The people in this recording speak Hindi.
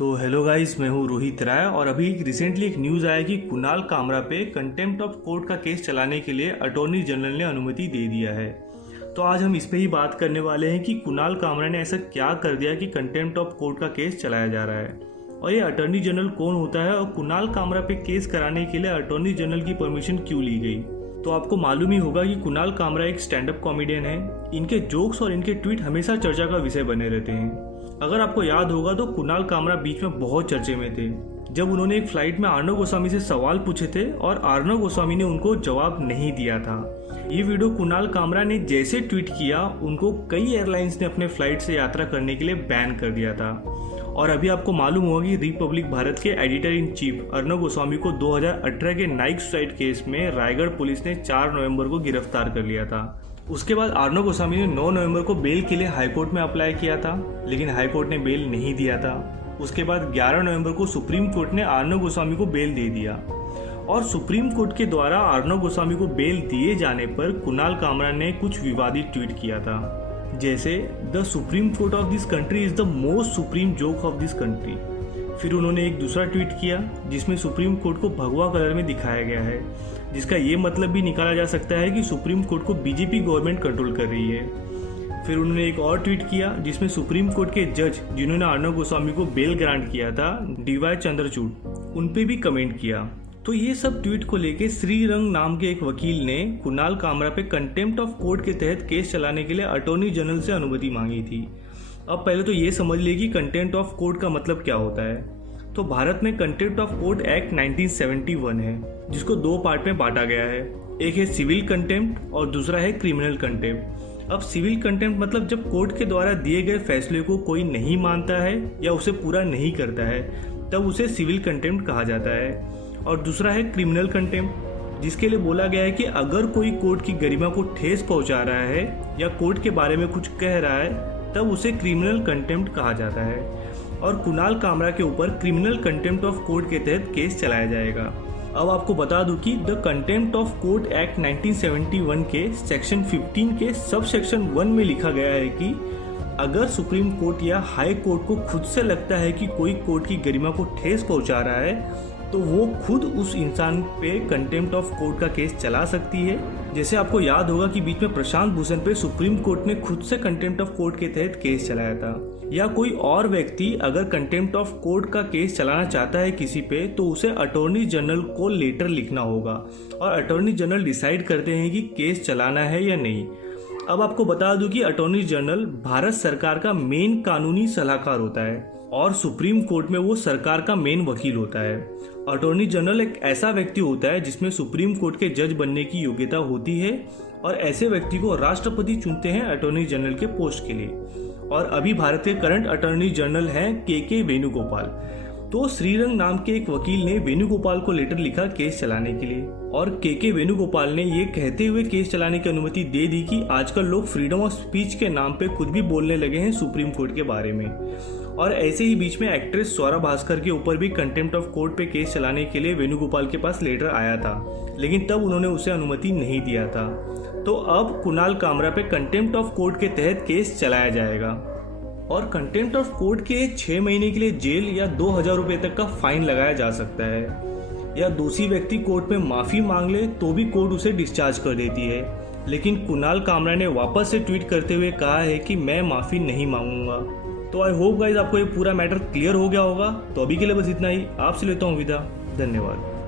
तो हेलो गाइस, मैं हूँ रोहित राय और अभी रिसेंटली एक न्यूज़ आया कि कुणाल कामरा पे कंटेम्प्ट ऑफ कोर्ट का केस चलाने के लिए अटॉर्नी जनरल ने अनुमति दे दिया है। तो आज हम इस पे ही बात करने वाले हैं कि कुणाल कामरा ने ऐसा क्या कर दिया कि कंटेम्प्ट ऑफ कोर्ट का केस चलाया जा रहा है और ये अटॉर्नी जनरल कौन होता है और कुणाल कामरा पे केस कराने के लिए अटॉर्नी जनरल की परमिशन क्यों ली गई। तो आपको मालूम ही होगा कि कुणाल कामरा एक स्टैंड अप कॉमेडियन है। इनके जोक्स और इनके ट्वीट हमेशा चर्चा का विषय बने रहते हैं। अगर आपको याद होगा तो कुणाल कामरा बीच में बहुत चर्चे में थे जब उन्होंने एक फ्लाइट में अर्नब गोस्वामी से सवाल पूछे थे और अर्नब गोस्वामी ने उनको जवाब नहीं दिया था। ये वीडियो कुणाल कामरा ने जैसे ट्वीट किया उनको कई एयरलाइंस ने अपने फ्लाइट से यात्रा करने के लिए बैन कर दिया था। और अभी आपको मालूम होगा कि रिपब्लिक भारत के editor in chief Arnab Goswami को 2018 के नाइक सुसाइड केस में रायगढ़ पुलिस ने 4 नवंबर को गिरफ्तार कर लिया था। उसके बाद अर्नब गोस्वामी ने 9 नवंबर को बेल के लिए हाईकोर्ट में अप्लाई किया था, लेकिन हाईकोर्ट ने बेल नहीं दिया था। उसके बाद 11 नवंबर को सुप्रीम कोर्ट ने अर्नब गोस्वामी को बेल दे दिया और सुप्रीम कोर्ट के द्वारा अर्नब गोस्वामी को बेल दिए जाने पर कुणाल कामरा ने कुछ विवादित ट्वीट किया था, जैसे the supreme court of this country is the most supreme joke of this country. फिर उन्होंने एक दूसरा ट्वीट किया जिसमें सुप्रीम कोर्ट को भगवा कलर में दिखाया गया है, जिसका ये मतलब भी निकाला जा सकता है कि सुप्रीम कोर्ट को बीजेपी गवर्नमेंट कंट्रोल कर रही है। फिर उन्होंने एक और ट्वीट किया जिसमें सुप्रीम कोर्ट के जज जिन्होंने अर्नब गोस्वामी को बेल ग्रांट किया था, डीवाई चंद्रचूड़, उन पे भी कमेंट किया। तो ये सब ट्वीट को लेके श्रीरंग नाम के एक वकील ने कुणाल कामरा पे कंटेम्प्ट ऑफ कोर्ट के तहत केस चलाने के लिए अटॉर्नी जनरल से अनुमति मांगी थी। अब पहले तो ये समझ लिए कि कंटेम्प्ट ऑफ कोर्ट का मतलब क्या होता है। तो भारत में कंटेम्प्ट ऑफ कोर्ट एक्ट 1971 है, जिसको 2 पार्ट में बांटा गया है। एक है सिविल कंटेम्प्ट और दूसरा है क्रिमिनल कंटेम्प्ट। अब सिविल कंटेम्प्ट मतलब जब कोर्ट के द्वारा दिए गए फैसले को कोई नहीं मानता है या उसे पूरा नहीं करता है तब उसे सिविल कंटेम्प्ट कहा जाता है। और दूसरा है क्रिमिनल कंटेम्प्ट, जिसके लिए बोला गया है कि अगर कोई कोर्ट की गरिमा को ठेस पहुंचा रहा है या कोर्ट के बारे में कुछ कह रहा है तब उसे क्रिमिनल कंटेम्प्ट कहा जाता है। और कुणाल कामरा के ऊपर क्रिमिनल कंटेम्प्ट ऑफ कोर्ट के तहत केस चलाया जाएगा। अब आपको बता दूं कि the contempt of court act 1971 के सेक्शन 15 के सब सेक्शन 1 में लिखा गया है कि अगर सुप्रीम कोर्ट या हाई कोर्ट को खुद से लगता है कि कोई कोर्ट की गरिमा को ठेस पहुंचा रहा है तो वो खुद उस इंसान पे कंटेम्प्ट ऑफ कोर्ट का केस चला सकती है। जैसे आपको याद होगा कि बीच में प्रशांत भूषण पे सुप्रीम कोर्ट ने खुद से कंटेम्प्ट ऑफ कोर्ट के तहत केस चलाया था। या कोई और व्यक्ति अगर कंटेम्प्ट ऑफ कोर्ट का केस चलाना चाहता है किसी पे तो उसे अटॉर्नी जनरल को लेटर लिखना होगा और अटॉर्नी जनरल डिसाइड करते हैं कि केस चलाना है या नहीं। अब आपको बता दूं कि अटॉर्नी जनरल भारत सरकार का मेन कानूनी सलाहकार होता है और सुप्रीम कोर्ट में वो सरकार का मेन वकील होता है। अटॉर्नी जनरल एक ऐसा व्यक्ति होता है जिसमें सुप्रीम कोर्ट के जज बनने की योग्यता होती है और ऐसे व्यक्ति को राष्ट्रपति चुनते हैं अटॉर्नी जनरल के पोस्ट के लिए। और अभी भारत के करंट अटॉर्नी जनरल हैं के वेणुगोपाल। तो श्रीरंग नाम के एक वकील ने वेणुगोपाल को लेटर लिखा केस चलाने के लिए और के वेणुगोपाल ने ये कहते हुए केस चलाने की अनुमति दे दी कि आजकल लोग फ्रीडम ऑफ स्पीच के नाम पे कुछ भी बोलने लगे हैं सुप्रीम कोर्ट के बारे में। और ऐसे ही बीच में एक्ट्रेस स्वरा भास्कर के ऊपर भी कंटेम्प्ट ऑफ कोर्ट पे केस चलाने के लिए वेणुगोपाल के पास लेटर आया था, लेकिन तब उन्होंने उसे अनुमति नहीं दिया था। तो अब कुणाल कामरा पे कंटेम्प्ट ऑफ कोर्ट के तहत केस चलाया जाएगा और कंटेम्प्ट ऑफ कोर्ट के 6 महीने के लिए जेल या 2000 रुपये तक का फाइन लगाया जा सकता है। या दोषी व्यक्ति कोर्ट में माफी मांग ले तो भी कोर्ट उसे डिस्चार्ज कर देती है। लेकिन कुणाल कामरा ने वापस से ट्वीट करते हुए कहा है कि मैं माफी नहीं मांगूंगा। तो आई होप गाइस आपको ये पूरा मैटर क्लियर हो गया होगा। तो अभी के लिए बस इतना ही, आपसे लेता हूँ विदा। धन्यवाद।